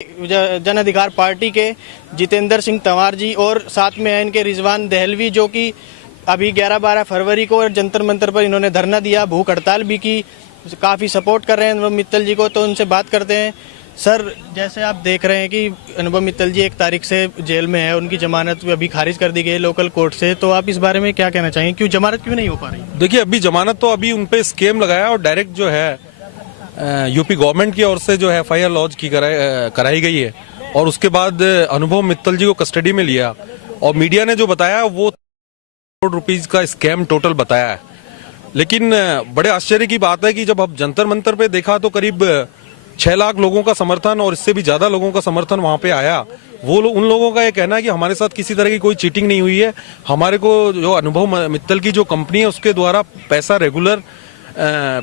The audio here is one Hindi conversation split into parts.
जन अधिकार पार्टी के जितेंद्र सिंह तंवर जी और साथ में है इनके रिजवान दहलवी, जो कि अभी 11-12 फरवरी को जंतर मंतर पर इन्होंने धरना दिया, भूख हड़ताल भी की, काफ़ी सपोर्ट कर रहे हैं अनुभव मित्तल जी को। तो उनसे बात करते हैं। सर, जैसे आप देख रहे हैं कि अनुभव मित्तल जी 1 तारीख से जेल में है, उनकी जमानत अभी खारिज कर दी गई है लोकल कोर्ट से, तो आप इस बारे में क्या कहना चाहेंगे, क्यों जमानत क्यों नहीं हो पा रही? देखिए, अभी जमानत तो अभी उन पे स्केम लगाया और डायरेक्ट जो है यूपी गवर्नमेंट की ओर से जो है FIR लॉन्च की कराई गई है और उसके बाद अनुभव मित्तल जी को कस्टडी में लिया और मीडिया ने जो बताया वो करोड़ रुपीज का स्कैम टोटल बताया है। लेकिन बड़े आश्चर्य की बात है कि जब अब जंतर मंतर पे देखा तो करीब 6 लाख लोगों का समर्थन और इससे भी ज्यादा लोगों का समर्थन वहां पे आया। उन लोगों का ये कहना है कि हमारे साथ किसी तरह की कोई चीटिंग नहीं हुई है, हमारे को जो अनुभव मित्तल की जो कंपनी है उसके द्वारा पैसा रेगुलर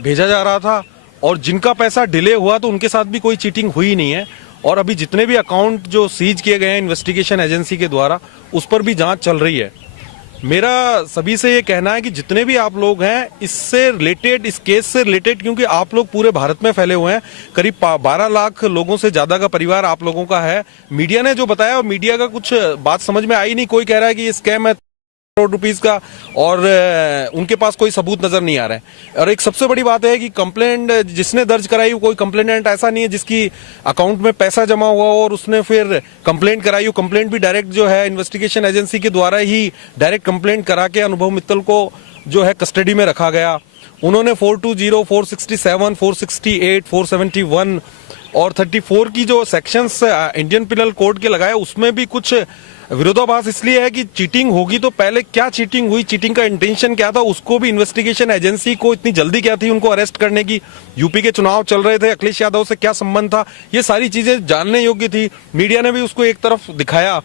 भेजा जा रहा था और जिनका पैसा डिले हुआ तो उनके साथ भी कोई चीटिंग हुई नहीं है। और अभी जितने भी अकाउंट जो सीज किए गए हैं इन्वेस्टिगेशन एजेंसी के द्वारा, उस पर भी जांच चल रही है। मेरा सभी से ये कहना है कि जितने भी आप लोग हैं इससे रिलेटेड, इस केस से रिलेटेड, क्योंकि आप लोग पूरे भारत में फैले हुए हैं, करीब 12 लाख लोगों से ज्यादा का परिवार आप लोगों का है। मीडिया ने जो बताया और मीडिया का कुछ बात समझ में आई नहीं, कोई कह रहा है कि ये स्कैम है करोड़ रुपीस का और उनके पास कोई सबूत नजर नहीं आ रहा है। और एक सबसे बड़ी बात है कि कंप्लेंट जिसने दर्ज कराई, कोई कंप्लेनेंट ऐसा नहीं है जिसकी अकाउंट में पैसा जमा हुआ और उसने फिर कंप्लेंट कराई। कंप्लेंट भी डायरेक्ट जो है इन्वेस्टिगेशन एजेंसी के द्वारा ही डायरेक्ट कंप्लेंट करा के अनुभव मित्तल को जो है कस्टडी में रखा गया। उन्होंने 420, 467, 468, 471 और 34 की जो सेक्शंस इंडियन पिनल कोड के लगाए, उसमें भी कुछ विरोधाभास इसलिए है कि चीटिंग होगी तो पहले क्या चीटिंग हुई, चीटिंग का इंटेंशन क्या था, उसको भी इन्वेस्टिगेशन एजेंसी को इतनी जल्दी क्या थी उनको अरेस्ट करने की, यूपी के चुनाव चल रहे थे, अखिलेश यादव से क्या संबंध था, ये सारी चीजें जानने योग्य थी। मीडिया ने भी उसको एक तरफ दिखाया।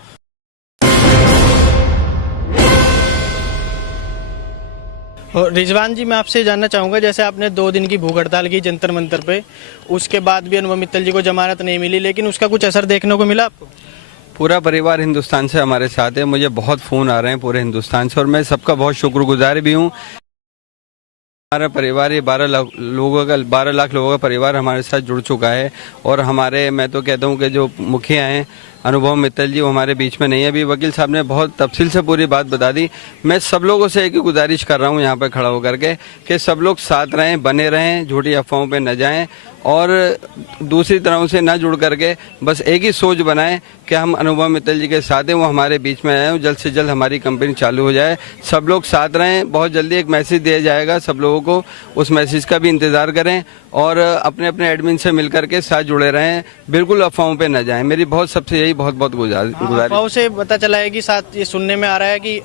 और रिजवान जी, मैं आपसे जानना चाहूँगा, जैसे आपने 2 दिन की भूख हड़ताल की जंतर मंतर पे, उसके बाद भी अनुभव मित्तल जी को जमानत नहीं मिली, लेकिन उसका कुछ असर देखने को मिला आपको? पूरा परिवार हिंदुस्तान से हमारे साथ है, मुझे बहुत फ़ोन आ रहे हैं पूरे हिंदुस्तान से और मैं सबका बहुत शुक्रगुजार भी हूँ। हमारा परिवार ये 12 लाख लोगों का परिवार हमारे साथ जुड़ चुका है और मैं तो कहता हूँ कि जो मुखिया हैं अनुभव मित्तल जी, वो हमारे बीच में नहीं है। अभी वकील साहब ने बहुत तफसील से पूरी बात बता दी। मैं सब लोगों से एक ही गुजारिश कर रहा हूँ यहाँ पर खड़ा होकर के कि सब लोग साथ रहें, बने रहें, झूठी अफवाहों पे न जाएं और दूसरी तरह से ना जुड़ करके बस एक ही सोच बनाएं कि हम अनुभव मित्तल जी के साथ हैं, वो हमारे बीच में आए, जल्द से जल्द हमारी कंपनी चालू हो जाए। सब लोग साथ रहें, बहुत जल्दी एक मैसेज दिया जाएगा सब लोगों को, उस मैसेज का भी इंतज़ार करें और अपने अपने एडमिन से मिल करके साथ जुड़े रहें, बिल्कुल अफवाहों पे न जाएं। मेरी बहुत सबसे बहुत गुजारिश। अफवाहों से पता चला है कि साथ ये सुनने में आ रहा है कि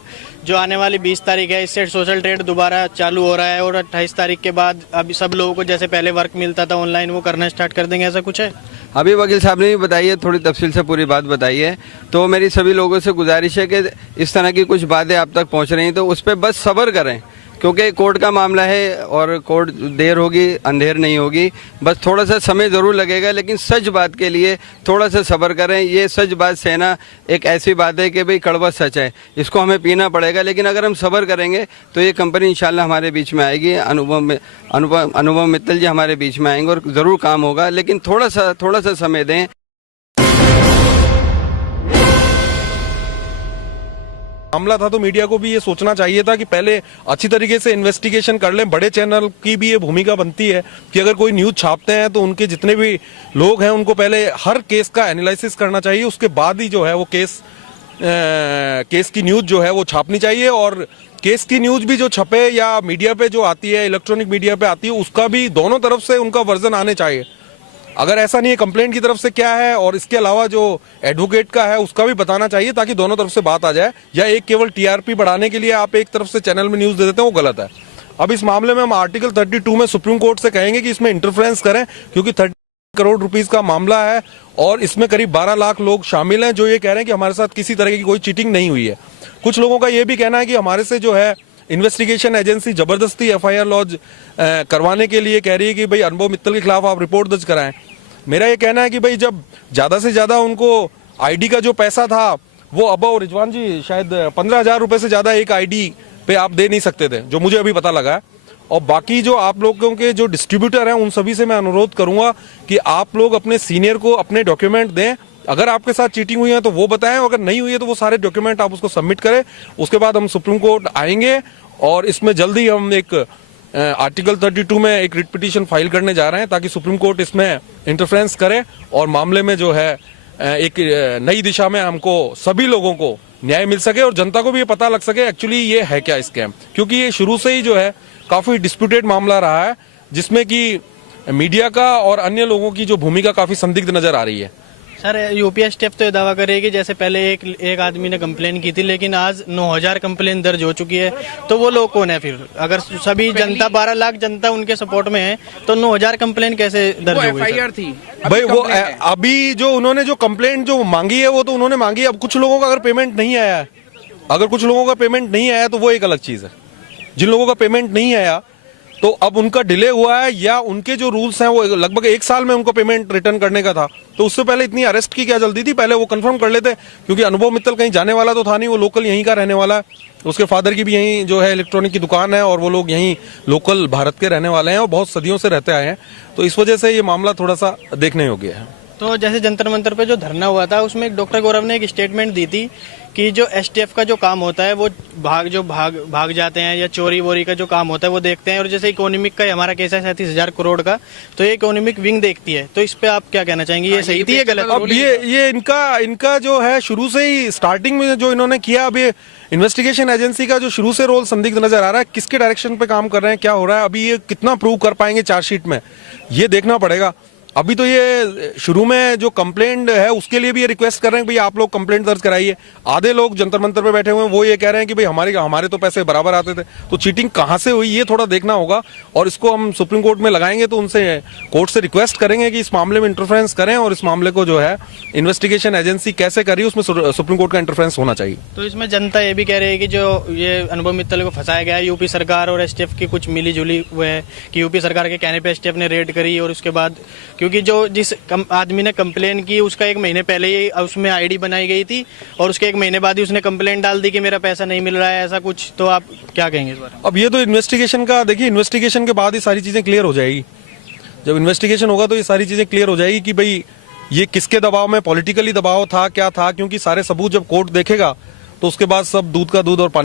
जो आने वाली 20 तारीख है, इससे सोशल ट्रेड दोबारा चालू हो रहा है और 28 तारीख के बाद अभी सब लोगों को जैसे पहले वर्क मिलता था ऑनलाइन, वो करना स्टार्ट कर देंगे, ऐसा कुछ है? अभी वकील साहब ने भी बताई है, थोड़ी तफसील से पूरी बात बताई है। तो मेरी सभी लोगों से गुजारिश है कि इस तरह की कुछ बातें आप तक पहुंच रही हैं तो उस पर बस सब्र करें, क्योंकि कोर्ट का मामला है और कोर्ट देर होगी अंधेर नहीं होगी, बस थोड़ा सा समय ज़रूर लगेगा, लेकिन सच बात के लिए थोड़ा सा सब्र करें। ये सच बात सहना एक ऐसी बात है कि भाई कड़वा सच है, इसको हमें पीना पड़ेगा, लेकिन अगर हम सब्र करेंगे तो ये कंपनी इंशाल्लाह हमारे बीच में आएगी। अनुभव मित्तल जी हमारे बीच में आएंगे और ज़रूर काम होगा, लेकिन थोड़ा सा समय दें। मामला था तो मीडिया को भी ये सोचना चाहिए था कि पहले अच्छी तरीके से इन्वेस्टिगेशन कर लें। बड़े चैनल की भी ये भूमिका बनती है कि अगर कोई न्यूज छापते हैं तो उनके जितने भी लोग हैं उनको पहले हर केस का एनालिसिस करना चाहिए, उसके बाद ही जो है वो केस की न्यूज जो है वो छापनी चाहिए। और केस की न्यूज भी जो छपे या मीडिया पे जो आती है, इलेक्ट्रॉनिक मीडिया पे आती है, उसका भी दोनों तरफ से उनका वर्जन आने चाहिए। अगर ऐसा नहीं है कंप्लेंट की तरफ से क्या है और इसके अलावा जो एडवोकेट का है उसका भी बताना चाहिए, ताकि दोनों तरफ से बात आ जाए। या एक केवल टीआरपी बढ़ाने के लिए आप एक तरफ से चैनल में न्यूज दे देते हैं, वो गलत है। अब इस मामले में हम आर्टिकल 32 में सुप्रीम कोर्ट से कहेंगे कि इसमें इंटरफेरेंस करें, क्योंकि 30 करोड़ रुपीस का मामला है और इसमें करीब 12 लाख लोग शामिल हैं जो ये कह रहे हैं कि हमारे साथ किसी तरह की कोई चीटिंग नहीं हुई है। कुछ लोगों का ये भी कहना है कि हमारे से जो है इन्वेस्टिगेशन एजेंसी जबरदस्ती FIR लॉन्च करवाने के लिए कह रही है कि भाई अनुभव मित्तल के खिलाफ आप रिपोर्ट दर्ज कराएं। मेरा ये कहना है कि भाई जब ज्यादा से ज्यादा उनको आईडी का जो पैसा था वो अब, रिजवान जी, शायद 15,000 रुपए से ज्यादा एक आईडी पे आप दे नहीं सकते थे, जो मुझे अभी पता लगा है। और बाकी जो आप लोगों के जो डिस्ट्रीब्यूटर हैं उन सभी से मैं अनुरोध करूंगा कि आप लोग अपने सीनियर को अपने डॉक्यूमेंट दें। अगर आपके साथ चीटिंग हुई है तो वो बताएं, अगर नहीं हुई है तो वो सारे डॉक्यूमेंट आप उसको सबमिट करें। उसके बाद हम सुप्रीम कोर्ट आएंगे और इसमें जल्दी हम एक आर्टिकल 32 में एक रिट पिटीशन फाइल करने जा रहे हैं ताकि सुप्रीम कोर्ट इसमें इंटरफेरेंस करे और मामले में जो है एक नई दिशा में हमको सभी लोगों को न्याय मिल सके और जनता को भी ये पता लग सके एक्चुअली ये है क्या स्कैम, क्योंकि ये शुरू से ही जो है काफी डिस्प्यूटेड मामला रहा है जिसमें कि मीडिया का और अन्य लोगों की जो भूमिका काफी संदिग्ध नजर आ रही है। सर यूपी एसटीएफ तो ये दावा करेगी जैसे पहले एक आदमी ने कंप्लेन की थी, लेकिन आज 9000 कंप्लेन दर्ज हो चुकी है। तो वो लोग कौन है फिर? अगर सभी जनता 12 लाख जनता उनके सपोर्ट में है तो 9000 कंप्लेन कैसे दर्ज हो गई? FIR थी भाई वो अभी जो उन्होंने जो कंप्लेंट जो मांगी है वो तो उन्होंने मांगी है। अब कुछ लोगों का अगर पेमेंट नहीं आया है, अगर कुछ लोगों का पेमेंट नहीं आया तो वो एक अलग चीज है। जिन लोगों का पेमेंट नहीं आया तो अब उनका डिले हुआ है या उनके जो रूल्स हैं वो लगभग 1 साल में उनको पेमेंट रिटर्न करने का था, तो उससे पहले इतनी अरेस्ट की क्या जल्दी थी? पहले वो कंफर्म कर लेते, क्योंकि अनुभव मित्तल कहीं जाने वाला तो था नहीं, वो लोकल यहीं का रहने वाला है। उसके फादर की भी यहीं जो है इलेक्ट्रॉनिक की दुकान है और वो लोग यहीं लोकल भारत के रहने वाले हैं और बहुत सदियों से रहते आए हैं। तो इस वजह से ये मामला थोड़ा सा देखने योग्य है। तो जैसे जंतर मंतर पे जो धरना हुआ था उसमें एक डॉक्टर गौरव ने एक स्टेटमेंट दी थी कि जो एसटीएफ का जो काम होता है वो भाग जाते हैं या चोरी वोरी का जो काम होता है वो देखते हैं, और जैसे इकोनॉमिक का हमारा केस है 37,000 करोड़ का, तो ये इकोनॉमिक विंग देखती है। तो इस पे आप क्या कहना चाहेंगे? ये सही थी या गलत? अब ये इनका जो है शुरू से ही स्टार्टिंग में जो इन्होंने किया, अब ये इन्वेस्टिगेशन एजेंसी का जो शुरू से रोल संदिग्ध नजर आ रहा है। किसके डायरेक्शन पे काम कर रहे हैं, क्या हो रहा है, अभी ये कितना प्रूव कर पाएंगे चार्जशीट में, ये देखना पड़ेगा। अभी तो ये शुरू में जो कंप्लेंट है उसके लिए भी ये रिक्वेस्ट कर रहे हैं कि भाई आप लोग कंप्लेंट दर्ज कराइए। आधे लोग जंतर मंतर पे बैठे हुए हैं वो ये कह रहे हैं कि भाई हमारे तो पैसे बराबर आते थे। तो चीटिंग कहाँ से हुई ये थोड़ा देखना होगा और इसको हम सुप्रीम कोर्ट में लगाएंगे तो उनसे कोर्ट से रिक्वेस्ट करेंगे कि इस मामले में इंटरफेरेंस करें और इस मामले को जो है इन्वेस्टिगेशन एजेंसी कैसे करी उसमें सुप्रीम कोर्ट का इंटरफेरेंस होना चाहिए। तो इसमें जनता ये भी कह रही है कि जो ये अनुभव मित्तल को फंसाया गया है, यूपी सरकार और एसटीएफ की कुछ मिली जुली हुई है कि यूपी सरकार के कहने पे एसटीएफ ने रेड करी और उसके बाद क्योंकि जो जिस आदमी ने कंप्लेन की उसका 1 महीने पहले ही उसमें आईडी बनाई गई थी और उसके 1 महीने बाद ही उसने कंप्लेन डाल दी कि मेरा पैसा नहीं मिल रहा है, ऐसा कुछ। तो आप क्या कहेंगे इस बारे में? अब ये तो इन्वेस्टिगेशन का देखिए, इन्वेस्टिगेशन के बाद ही सारी चीजें क्लियर हो जाएगी। जब इन्वेस्टिगेशन होगा तो ये सारी चीजें क्लियर हो जाएगी कि भाई ये किसके दबाव में, पॉलिटिकली दबाव था क्या था, क्योंकि सारे सबूत जब कोर्ट देखेगा तो उसके बाद सब दूध का दूध और पानी